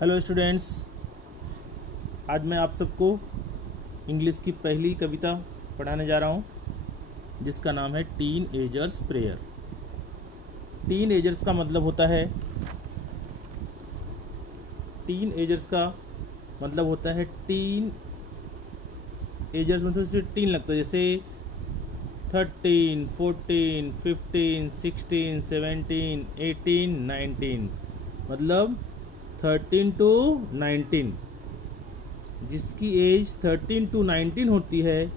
Hello students, आज मैं आप सबको इंग्लिश की पहली कविता पढ़ाने जा रहा हूँ जिसका नाम है tin agers prayer. Tin agers का मतलब होता है टीन एजर्स मतलब इसमें टीन लगता है, जैसे 13, 14, 15, 16, 17, 18, 19 मतलब 13 to 19। जिसकी एज 13 to 19 होती है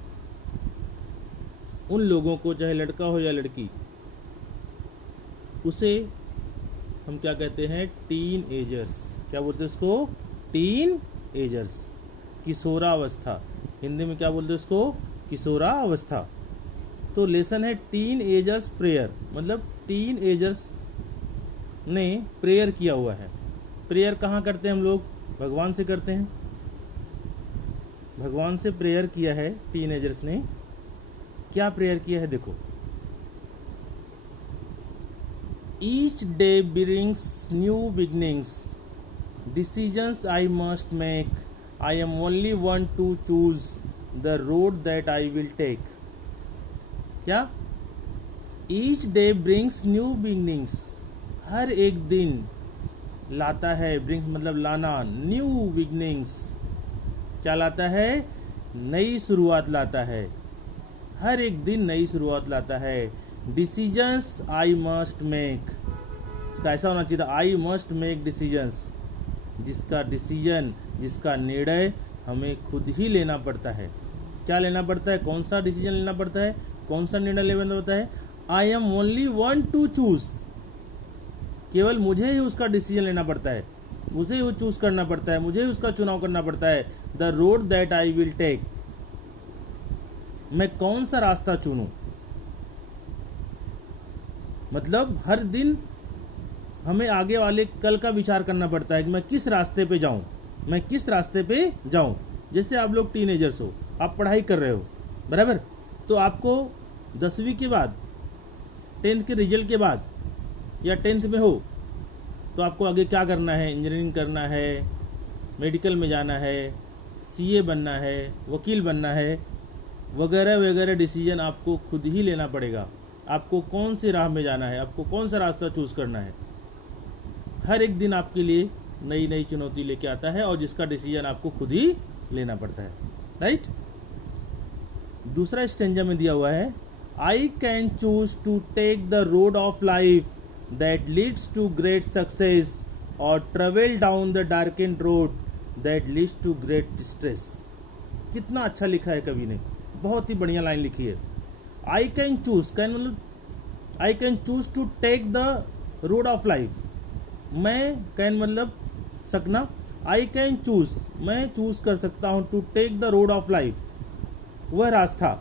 उन लोगों को, चाहे लड़का हो या लड़की, उसे हम क्या कहते हैं? Tin agers. क्या बोलते हैं उसको? टीन एजर्स, किशोरावस्था। हिंदी में क्या बोलते हैं उसको? किशोरावस्था। तो लेसन है टीन एजर्स प्रेयर, मतलब टीन एजर्स ने प्रेयर किया हुआ है। प्रेयर कहाँ करते हैं हम लोग? भगवान से करते हैं। भगवान से प्रेयर किया है टीनेजर्स ने। क्या प्रेयर किया है देखो। Each day brings new beginnings, decisions I must make, I am only one to choose the road that I will take. क्या? Each day brings new beginnings, हर एक दिन लाता है, ब्रिंग्स मतलब लाना, न्यू बिगनिंग्स क्या लाता है? नई शुरुआत लाता है। हर एक दिन नई शुरुआत लाता है। डिसीजंस आई मस्ट मेक, इसका ऐसा होना चाहिए था, आई मस्ट मेक डिसीजंस, जिसका डिसीजन, जिसका निर्णय हमें खुद ही लेना पड़ता है। क्या लेना पड़ता है? कौन सा डिसीजन लेना पड़ता है? कौन सा निर्णय लेना पड़ता है? आई am only one to choose, केवल मुझे ही उसका डिसीजन लेना पड़ता है, मुझे ही चूज करना पड़ता है, मुझे ही उसका चुनाव करना पड़ता है। The road that I will take, मैं कौन सा रास्ता चुनूं। मतलब हर दिन हमें आगे वाले कल का विचार करना पड़ता है कि मैं किस रास्ते पे जाऊं, मैं किस रास्ते पे जाऊं। जैसे आप लोग टीनेजर्स हो, आप पढ़ाई कर रहे हो, बराबर? तो आपको 10वीं के बाद, 10th के रिजल्ट के बाद या 10th में हो तो आपको आगे क्या करना है? इंजीनियरिंग करना है, मेडिकल में जाना है, सीए बनना है, वकील बनना है, वगैरह वगैरह डिसीजन आपको खुद ही लेना पड़ेगा। आपको कौन सी राह में जाना है, आपको कौन सा रास्ता चूज करना है। हर एक दिन आपके लिए नई नई चुनौती लेके आता है और जिसका डिसीजन आपको खुद ही लेना पड़ता है, राइट? दूसरा स्टेंजा में दिया हुआ है, I can choose to take the road of life that leads to great success or travel down the darkened road that leads to great distress। कितना अच्छा लिखा है कवि ने, बहुत ही बढ़िया लाइन लिखी है। आई कैन चूज, कैन मतलब I can choose to take the road of life, मैं, कैन मतलब सकना, आई कैन चूज, मैं चूज कर सकता हूँ, to take the road of life, वह रास्ता,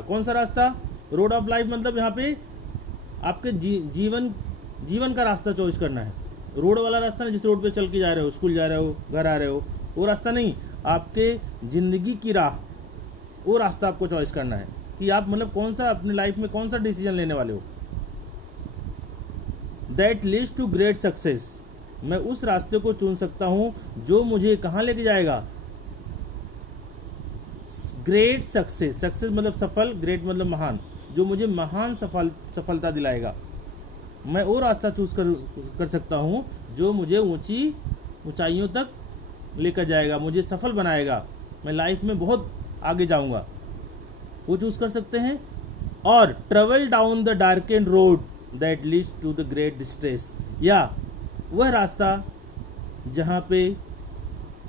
कौन सा रास्ता? रोड ऑफ लाइफ मतलब यहाँ पे आपके जीवन का रास्ता चॉइस करना है। रोड वाला रास्ता नहीं, जिस रोड पे चल के जा रहे हो, स्कूल जा रहे हो, घर आ रहे हो, वो रास्ता नहीं। आपके जिंदगी की राह, वो रास्ता आपको चॉइस करना है कि आप मतलब कौन सा अपनी लाइफ में कौन सा डिसीजन लेने वाले हो। That leads to great success, मैं उस रास्ते को चुन सकता हूँ जो मुझे कहाँ लेके जाएगा? ग्रेट सक्सेस, सक्सेस मतलब सफल, ग्रेट मतलब महान, जो मुझे महान सफलता दिलाएगा। मैं वो रास्ता चूज कर सकता हूँ जो मुझे ऊंचाइयों तक लेकर जाएगा, मुझे सफल बनाएगा, मैं लाइफ में बहुत आगे जाऊंगा, वो चूज कर सकते हैं। और travel down the darkened road that leads to the great distress, या वह रास्ता जहाँ पे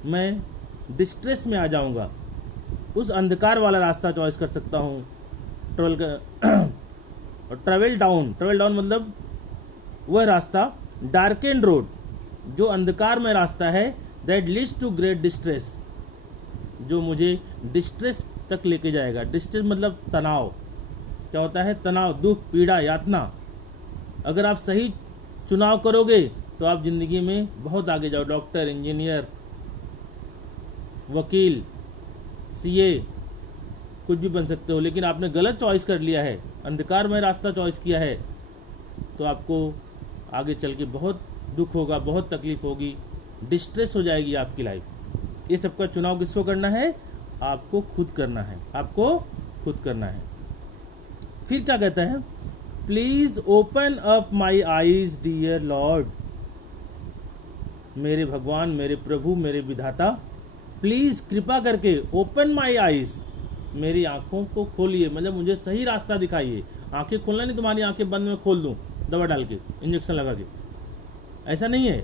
मैं डिस्ट्रेस में आ जाऊंगा, उस अंधकार वाला रास्ता चॉइस कर सकता हूँ। ट्रेवल डाउन मतलब वह रास्ता, डार्केंड रोड जो अंधकार में रास्ता है, that leads to great distress, जो मुझे डिस्ट्रेस तक लेके जाएगा। डिस्ट्रेस मतलब तनाव। क्या होता है? तनाव, दुख, पीड़ा, यातना। अगर आप सही चुनाव करोगे तो आप जिंदगी में बहुत आगे जाओ, डॉक्टर, इंजीनियर, वकील, सीए, कुछ भी बन सकते हो। लेकिन आपने गलत चॉइस कर लिया है, अंधकार में रास्ता चॉइस किया है, तो आपको आगे चल के बहुत दुख होगा, बहुत तकलीफ होगी, डिस्ट्रेस हो जाएगी आपकी लाइफ। ये सब का चुनाव किसको करना है? आपको खुद करना है, आपको खुद करना है। फिर क्या कहता है? Please open up my eyes dear lord. मेरे भगवान, मेरे प्रभु, मेरे विधाता, प्लीज कृपा करके ओपन माई आईज, मेरी आंखों को खोलिए, मतलब मुझे सही रास्ता दिखाइए। आंखें खोलना नहीं, तुम्हारी आंखें बंद मैं खोल दूं दवा डाल के, इंजेक्शन लगा के, ऐसा नहीं है।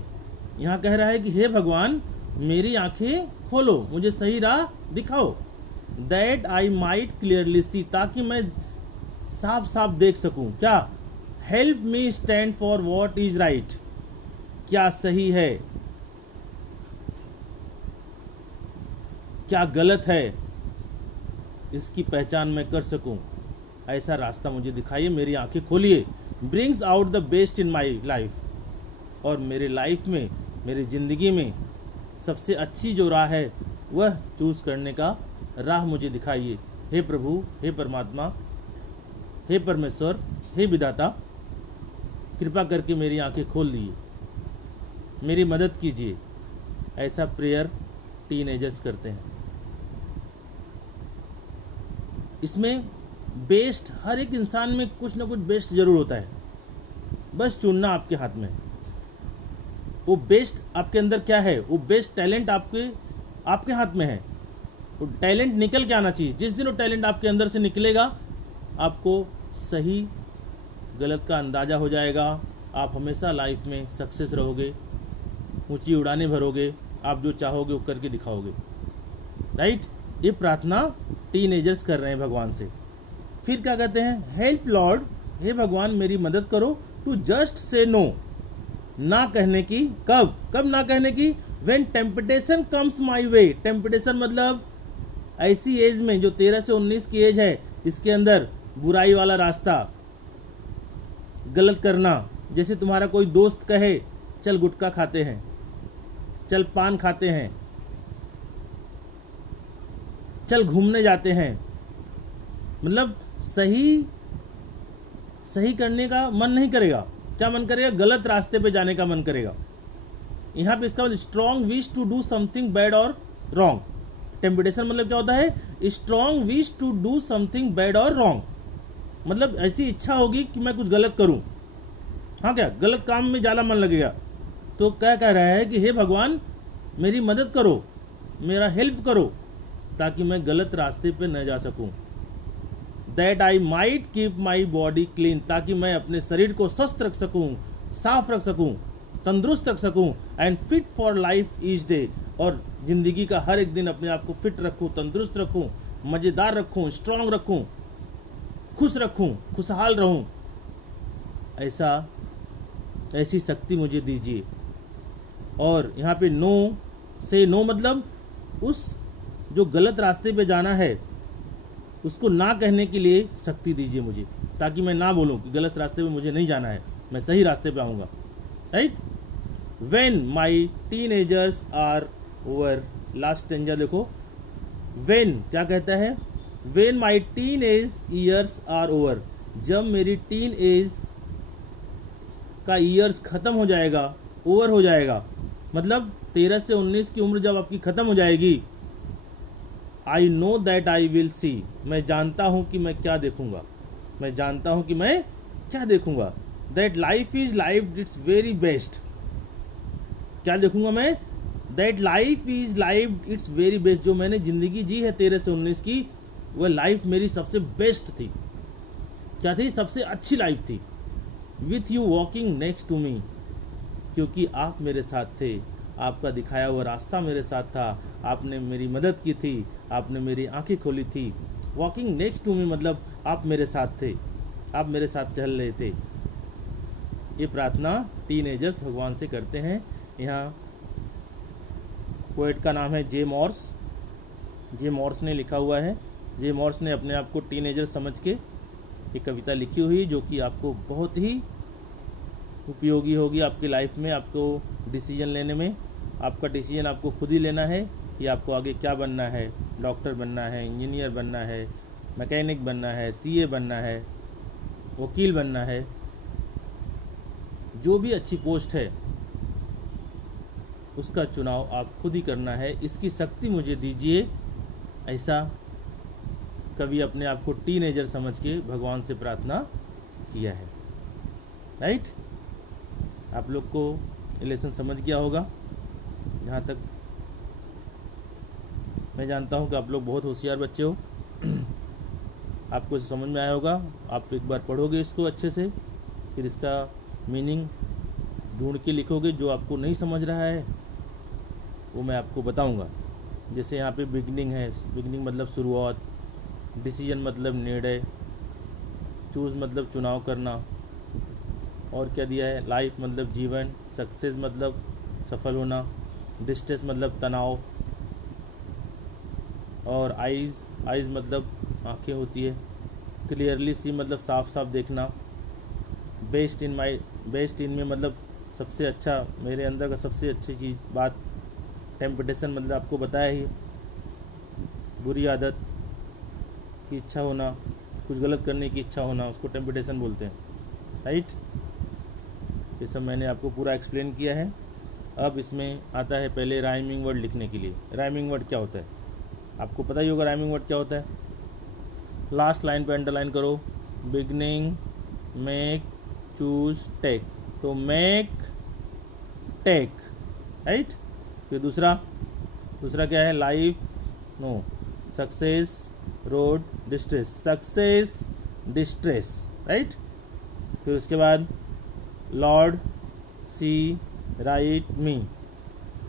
यहाँ कह रहा है कि हे भगवान, मेरी आंखें खोलो, मुझे सही राह दिखाओ। That I might clearly see, ताकि मैं साफ साफ देख सकूं। क्या? Help me stand for what is right, क्या सही है, क्या गलत है, इसकी पहचान मैं कर सकूं। ऐसा रास्ता मुझे दिखाइए, मेरी आंखें खोलिए। Brings out the best in my life, और मेरे लाइफ में, मेरी ज़िंदगी में सबसे अच्छी जो राह है वह चूज़ करने का राह मुझे दिखाइए। हे प्रभु, हे परमात्मा, हे परमेश्वर, हे विधाता, कृपा करके मेरी आंखें खोल दिए, मेरी मदद कीजिए। ऐसा प्रेयर टीनेजर्स करते हैं। इसमें बेस्ट, हर एक इंसान में कुछ ना कुछ बेस्ट जरूर होता है, बस चुनना आपके हाथ में। वो बेस्ट आपके अंदर क्या है, वो बेस्ट टैलेंट आपके हाथ में है। वो टैलेंट निकल के आना चाहिए। जिस दिन वो टैलेंट आपके अंदर से निकलेगा, आपको सही गलत का अंदाज़ा हो जाएगा। आप हमेशा लाइफ में सक्सेस रहोगे, ऊंची उड़ानें भरोगे, आप जो चाहोगे वो करके दिखाओगे। राइट? ये प्रार्थना टीनेजर्स कर रहे हैं भगवान से। फिर क्या कहते हैं? हेल्प लॉर्ड, हे भगवान मेरी मदद करो, टू जस्ट से नो, ना कहने की। कब ना कहने की? When temptation comes my way. Temptation मतलब ऐसी एज में, जो 13 से 19 की एज है, इसके अंदर बुराई वाला रास्ता, गलत करना। जैसे तुम्हारा कोई दोस्त कहे चल गुटखा खाते हैं, चल पान खाते हैं, चल घूमने जाते हैं, मतलब सही करने का मन नहीं करेगा। क्या मन करेगा? गलत रास्ते पे जाने का मन करेगा। यहाँ पे इसका मतलब strong wish to do something bad और रॉन्ग। टेम्पटेशन मतलब क्या होता है? Strong wish to do something bad और रॉन्ग, मतलब ऐसी इच्छा होगी कि मैं कुछ गलत करूं। हाँ, क्या गलत काम में ज़्यादा मन लगेगा। तो क्या कह रहा है कि हे भगवान मेरी मदद करो, मेरा हेल्प करो, ताकि मैं गलत रास्ते पे न जा सकूं। That I might keep my body clean, ताकि मैं अपने शरीर को स्वस्थ रख सकूं, साफ रख सकूं, तंदुरुस्त रख सकूं। And fit for life each day, और जिंदगी का हर एक दिन अपने आप को फिट रखूं, तंदुरुस्त रखूं, मज़ेदार रखूं, स्ट्रांग रखूं, खुश रखूं, खुशहाल रहूं। ऐसी शक्ति मुझे दीजिए। और यहाँ पे नो से नो मतलब उस जो गलत रास्ते पे जाना है उसको ना कहने के लिए शक्ति दीजिए मुझे, ताकि मैं ना बोलूं कि गलत रास्ते पे मुझे नहीं जाना है, मैं सही रास्ते पे आऊँगा। Right? When my teenagers are over, last stanza देखो। व्हेन क्या कहता है? When my teen age years are over, जब मेरी टीन एज का ईयर्स ख़त्म हो जाएगा, ओवर हो जाएगा, मतलब 13 से 19 की उम्र जब आपकी ख़त्म हो जाएगी। I know that I will see, मैं जानता हूँ कि मैं क्या देखूँगा, मैं जानता हूँ कि मैं क्या देखूँगा। That life is life it's very best, क्या देखूँगा मैं? That life is life it's very best, जो मैंने ज़िंदगी जी है 13 से 19 की, वह लाइफ मेरी सबसे बेस्ट थी। क्या थी? सबसे अच्छी लाइफ थी। With you walking next to me, क्योंकि आप मेरे साथ थे, आपका दिखाया हुआ रास्ता मेरे साथ था, आपने मेरी मदद की थी, आपने मेरी आंखें खोली थी। वॉकिंग नेक्स्ट टू मी मतलब आप मेरे साथ थे, आप मेरे साथ चल रहे थे। ये प्रार्थना टीनेजर्स भगवान से करते हैं। यहाँ पोएट का नाम है जे मॉर्स। जे मॉर्स ने लिखा हुआ है। जे मॉर्स ने अपने आप को टीनेजर समझ के एक कविता लिखी हुई, जो कि आपको बहुत ही उपयोगी होगी आपकी लाइफ में, आपको डिसीजन लेने में। आपका डिसीजन आपको खुद ही लेना है कि आपको आगे क्या बनना है। डॉक्टर बनना है, इंजीनियर बनना है, मैकेनिक बनना है, सीए बनना है, वकील बनना है। जो भी अच्छी पोस्ट है उसका चुनाव आप खुद ही करना है, इसकी शक्ति मुझे दीजिए, ऐसा कवि अपने आप को टीनेजर समझ के भगवान से प्रार्थना किया है। राइट, आप लोग को ये लेसन समझ गया होगा। जहाँ तक मैं जानता हूँ कि आप लोग बहुत होशियार बच्चे हो, आपको समझ में आया होगा। आप एक बार पढ़ोगे इसको अच्छे से, फिर इसका मीनिंग ढूंढ के लिखोगे। जो आपको नहीं समझ रहा है वो मैं आपको बताऊंगा। जैसे यहाँ पे बिगनिंग है, बिगनिंग मतलब शुरुआत, डिसीजन मतलब निर्णय, चूज़ मतलब चुनाव करना, और क्या दिया है, लाइफ मतलब जीवन, सक्सेस मतलब सफल होना, डिस्ट्रेस मतलब तनाव, और आइज़ मतलब आँखें होती है, क्लियरली सी मतलब साफ साफ देखना, बेस्ट इन में मतलब सबसे अच्छा, मेरे अंदर का सबसे अच्छी चीज़ बात, टेम्पटेशन मतलब आपको बताया ही, बुरी आदत की इच्छा होना, कुछ गलत करने की इच्छा होना, उसको टेम्पटेशन बोलते हैं। राइट, ये सब मैंने आपको पूरा एक्सप्लेन किया है। अब इसमें आता है पहले राइमिंग वर्ड लिखने के लिए। राइमिंग वर्ड क्या होता है आपको पता ही होगा। राइमिंग वर्ड क्या होता है, लास्ट लाइन पे अंडरलाइन करो, बिगनिंग, मेक, चूज, टेक। तो मेक, टेक, राइट। फिर दूसरा क्या है, life, no, success, road, distress, success, distress, right. फिर उसके बाद लॉर्ड, सी, राइट, मी,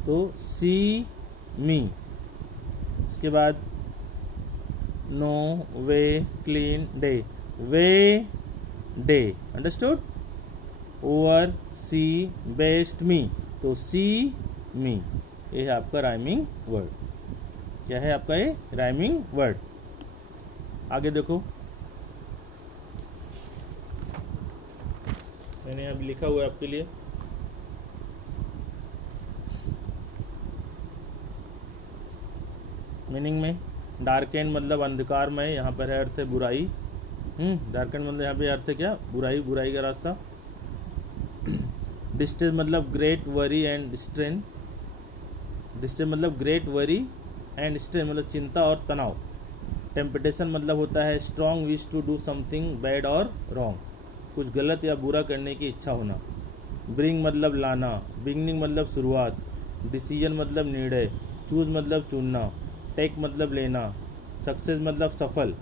तो सी मी। उसके बाद नो, वे, क्लीन, डे, वे, डे, अंडरस्टूड। ओवर, सी, बेस्ट, मी, तो सी मी। ये है आपका राइमिंग वर्ड। क्या है आपका ये राइमिंग वर्ड। आगे देखो, मैंने अब लिखा हुआ है आपके लिए, मीनिंग में डार्केन मतलब अंधकारमय, यहाँ पर है अर्थ है बुराई। डार्केन मतलब यहाँ पे अर्थ है क्या, बुराई का रास्ता। डिस्ट्रेस मतलब great worry and strain, distress मतलब ग्रेट वरी एंड स्ट्रेन मतलब चिंता और तनाव। टेम्पटेशन मतलब होता है strong wish to do something bad और रॉन्ग, कुछ गलत या बुरा करने की इच्छा होना। ब्रिंग मतलब लाना, बिगनिंग मतलब शुरुआत, डिसीजन मतलब निर्णय, चूज मतलब चुनना, टेक मतलब लेना, सक्सेस मतलब सफल,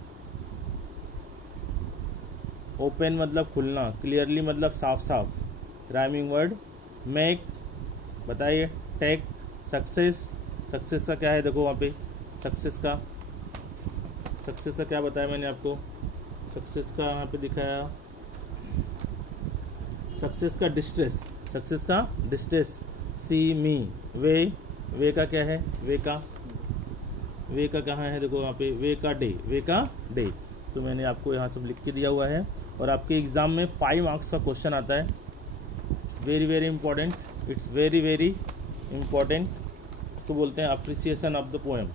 ओपन मतलब खुलना, क्लियरली मतलब साफ साफ। राइमिंग वर्ड मेक, बताइए, टेक, सक्सेस का क्या है, देखो वहाँ पे सक्सेस का क्या बताया मैंने आपको, सक्सेस का यहाँ पे दिखाया, सक्सेस का डिस्ट्रेस, सी मी, वे का क्या है, वे का कहाँ है, देखो वहाँ पे वे का डे। तो मैंने आपको यहाँ सब लिख के दिया हुआ है। और आपके एग्ज़ाम में 5 मार्क्स का क्वेश्चन आता है। इट्स वेरी इंपॉर्टेंट, इसको बोलते हैं अप्रिसिएशन ऑफ द पोएम।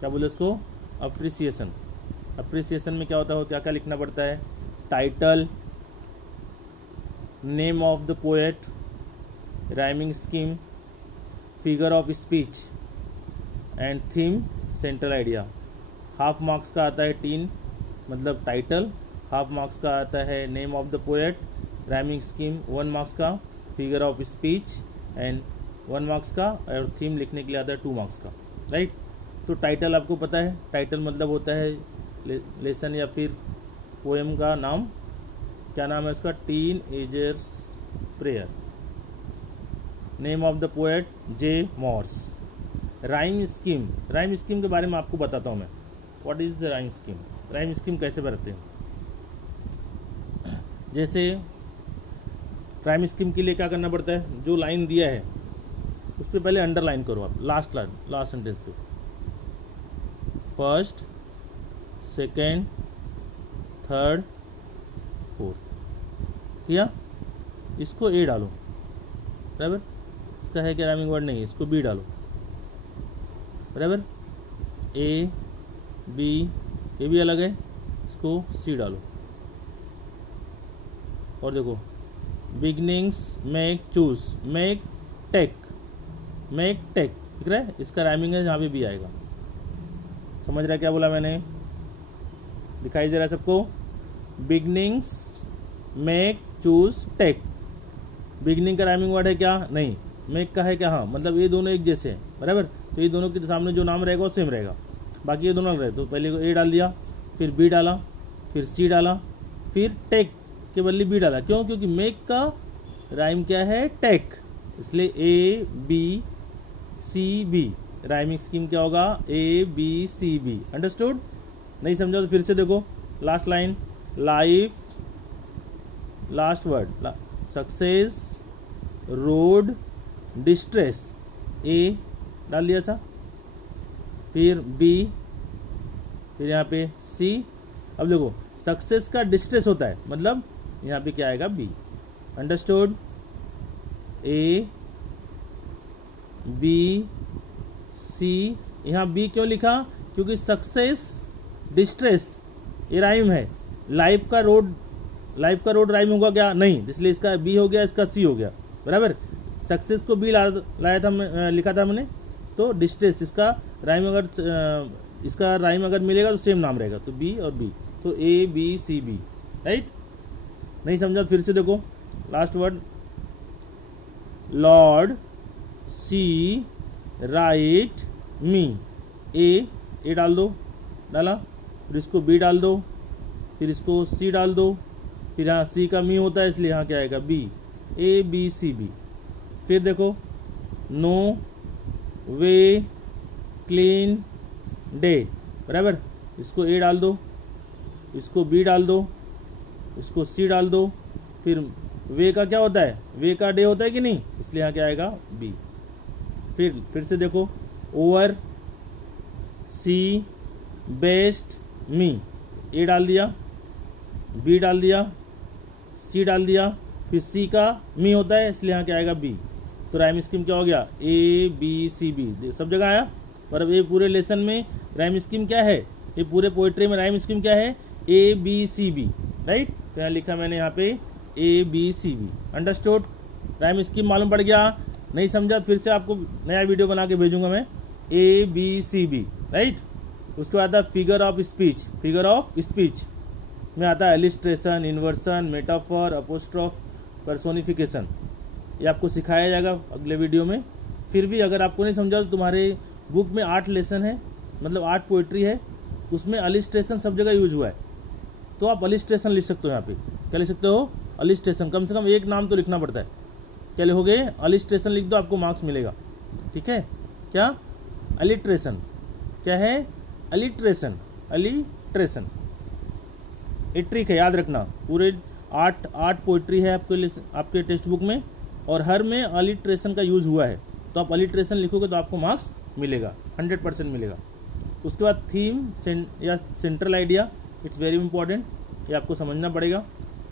क्या बोले इसको, अप्रिसिएशन में क्या होता है, क्या लिखना पड़ता है, title, name of the poet, rhyming scheme, figure of speech and theme, central idea. Half marks का आता है 3 मतलब टाइटल, हाफ मार्क्स का आता है name of the poet, rhyming scheme 1 marks का, figure of speech and 1 marks का, और थीम लिखने के लिए आता है 2 मार्क्स का। राइट, तो टाइटल आपको पता है, टाइटल मतलब होता है लेसन या फिर पोएम का नाम। क्या नाम है उसका, teenagers prayer. Name of the poet J Moore's. Rhyme scheme के बारे में आपको बताता हूँ मैं, what is the rhyme scheme कैसे बनाते हैं। जैसे राइम स्कीम के लिए क्या करना पड़ता है, जो लाइन दिया है उस पर पहले अंडरलाइन करो आप, लास्ट सेंटेंस पे, फर्स्ट, सेकेंड, थर्ड, फोर्थ किया, इसको ए डालो, बराबर। इसका है क्या राइमिंग वर्ड, नहीं, इसको बी डालो, बराबर। ए बी, ये भी अलग है, इसको सी डालो। और देखो beginnings, make, choose, make, take, make, take, दिख रहा है, इसका राइमिंग है, यहाँ पे भी आएगा। समझ रहा है क्या बोला मैंने? दिखाई दे रहा है सबको? Beginnings, make, choose, take. Beginning का राइमिंग वर्ड है क्या? नहीं। मेक का है क्या? हाँ, मतलब ये दोनों एक जैसे हैं, बराबर। तो ये दोनों के सामने जो नाम रहेगा वो सेम रहेगा, बाकी ये दोनों अलग रहे। तो पहले को ए डाल दिया, फिर बी डाला, फिर सी डाला, फिर टेक के बदले बी डाला। क्यों? क्योंकि मेक का राइम क्या है? टेक, इसलिए A B C B. Rhyming scheme क्या होगा? A B C B. Understood? नहीं समझा तो फिर से देखो, last line, life, last word, success, road, distress, A डाल दिया सा, फिर बी, फिर यहाँ पे सी। अब देखो, सक्सेस का डिस्ट्रेस होता है, मतलब यहाँ पे क्या आएगा? B. Understood? A B C. यहाँ बी क्यों लिखा? क्योंकि सक्सेस, डिस्ट्रेस ये राइम है। लाइफ का रोड राइम होगा क्या? नहीं, इसलिए इसका बी हो गया, इसका सी हो गया, बराबर। सक्सेस को बी लाया था, लिखा था मैंने, तो डिस्ट्रेस इसका राइम अगर मिलेगा तो सेम नाम रहेगा, तो बी और बी, तो A B C B, right. नहीं समझा फिर से देखो, last word, lord, see, right, me. A डाल दो, डाला, फिर इसको बी डाल दो, फिर इसको सी डाल दो, फिर यहाँ सी का मी होता है, इसलिए यहाँ क्या आएगा? B. A B C B. फिर देखो, नो, वे, क्लीन, डे, बराबर। इसको ए डाल दो, इसको बी डाल दो, इसको सी डाल दो, फिर वे का क्या होता है? वे का डे होता है कि नहीं, इसलिए यहाँ क्या आएगा? बी। फिर से देखो, over, C, best, me. A डाल दिया, बी डाल दिया, सी डाल दिया, फिर सी का मी होता है, इसलिए यहाँ क्या आएगा? बी। तो राइम स्कीम क्या हो गया? ए बी सी बी, सब जगह आया। और अब ये पूरे लेसन में राइम स्कीम क्या है? ये पूरे पोइट्री में राइम स्कीम क्या है? A B C B, right. तो यहाँ लिखा मैंने यहाँ पे A B C B. Understood? Rhyme scheme मालूम पड़ गया? नहीं समझा फिर से आपको नया वीडियो बना के भेजूंगा मैं, A B C B, right. उसके बाद आता figure of speech. Figure of speech में आता है illustration, inversion, metaphor, apostrophe, personification. ये आपको सिखाया जाएगा अगले वीडियो में। फिर भी अगर आपको नहीं समझा तो तुम्हारे बुक में 8 लेसन है, मतलब 8 पोइट्री है, उसमें अलिस्ट्रेशन सब जगह यूज हुआ है, तो आप अलिस्ट्रेशन लिख सकते हो। यहाँ पे क्या लिख सकते हो? अलिस्ट्रेशन। कम से कम एक नाम तो लिखना पड़ता है। क्या लिखोगे? अलिस्ट्रेशन लिख दो, आपको मार्क्स मिलेगा, ठीक है। क्या? अलिट्रेशन। क्या है? Alliteration, alliteration. ये ट्रिक है, याद रखना। पूरे 8 पोइट्री है आपके टेक्स्ट बुक में, और हर में अलिट्रेशन का यूज़ हुआ है, तो आप अलिट्रेशन लिखोगे तो आपको मार्क्स मिलेगा, 100% मिलेगा। उसके बाद थीम या central idea, it's very important, ये आपको समझना पड़ेगा।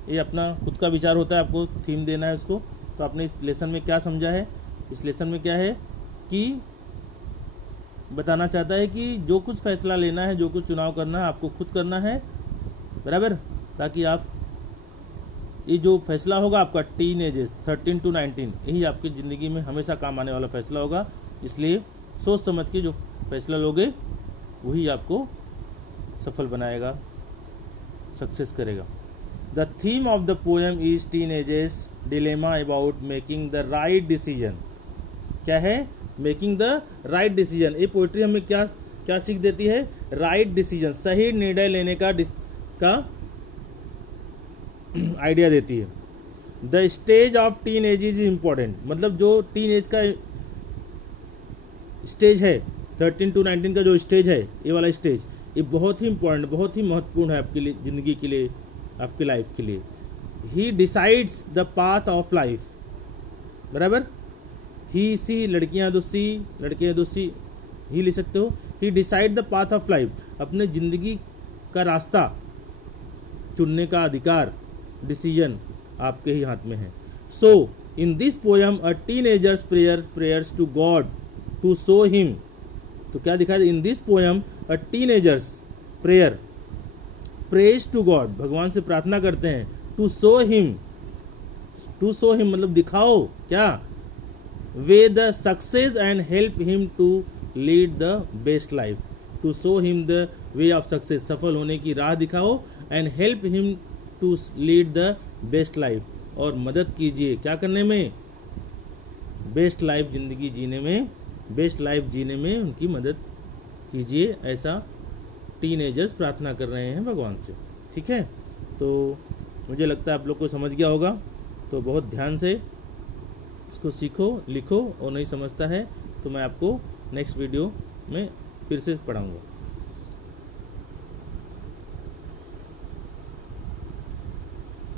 ये अपना खुद का विचार होता है, आपको थीम देना है उसको। तो आपने इस लेसन में क्या समझा है? इस लेसन में क्या है कि बताना चाहता है कि जो कुछ फैसला लेना है, जो कुछ चुनाव करना है, आपको खुद करना है, बराबर, ताकि आप ये जो फैसला होगा आपका टीन एजेस 13 to 19, यही आपकी ज़िंदगी में हमेशा काम आने वाला फैसला होगा। इसलिए सोच समझ के जो फैसला लोगे वही आपको सफल बनाएगा, सक्सेस करेगा। The theme of the poem is teen ages dilemma about making the right decision. क्या है? Making the right decision. ये पोइट्री हमें क्या क्या सीख देती है? राइट डिसीजन, सही निर्णय लेने का आइडिया देती है। The stage of teen age is important, मतलब जो टीन एज का स्टेज है, 13 to 19 का जो स्टेज है, ये वाला स्टेज, ये बहुत ही इंपॉर्टेंट, बहुत ही महत्वपूर्ण है आपके लिए, ज़िंदगी के लिए, आपकी लाइफ के लिए। He decides the path of life, बराबर। ही सी, लड़कियां दो सी, लड़के दो सी, ही लिख सकते हो। He decide the path of life, अपने ज़िंदगी का रास्ता चुनने का अधिकार, डिसीजन आपके ही हाथ में है। So in this poem a teenager's prayers to God to show him. तो क्या दिखाया? In this poem a teenager's prayers to God, भगवान से प्रार्थना करते हैं, to show him, to show him मतलब दिखाओ क्या, way the success and help him to lead the best life. To show him the way of success, सफल होने की राह दिखाओ, and help him to lead the best life, और मदद कीजिए क्या करने में, बेस्ट लाइफ ज़िंदगी जीने में, बेस्ट लाइफ जीने में उनकी मदद कीजिए। ऐसा टीनेजर्स प्रार्थना कर रहे हैं भगवान से। ठीक है, तो मुझे लगता है आप लोग को समझ गया होगा, तो बहुत ध्यान से इसको सीखो, लिखो, और नहीं समझता है तो मैं आपको नेक्स्ट वीडियो में फिर से पढ़ाऊँगा।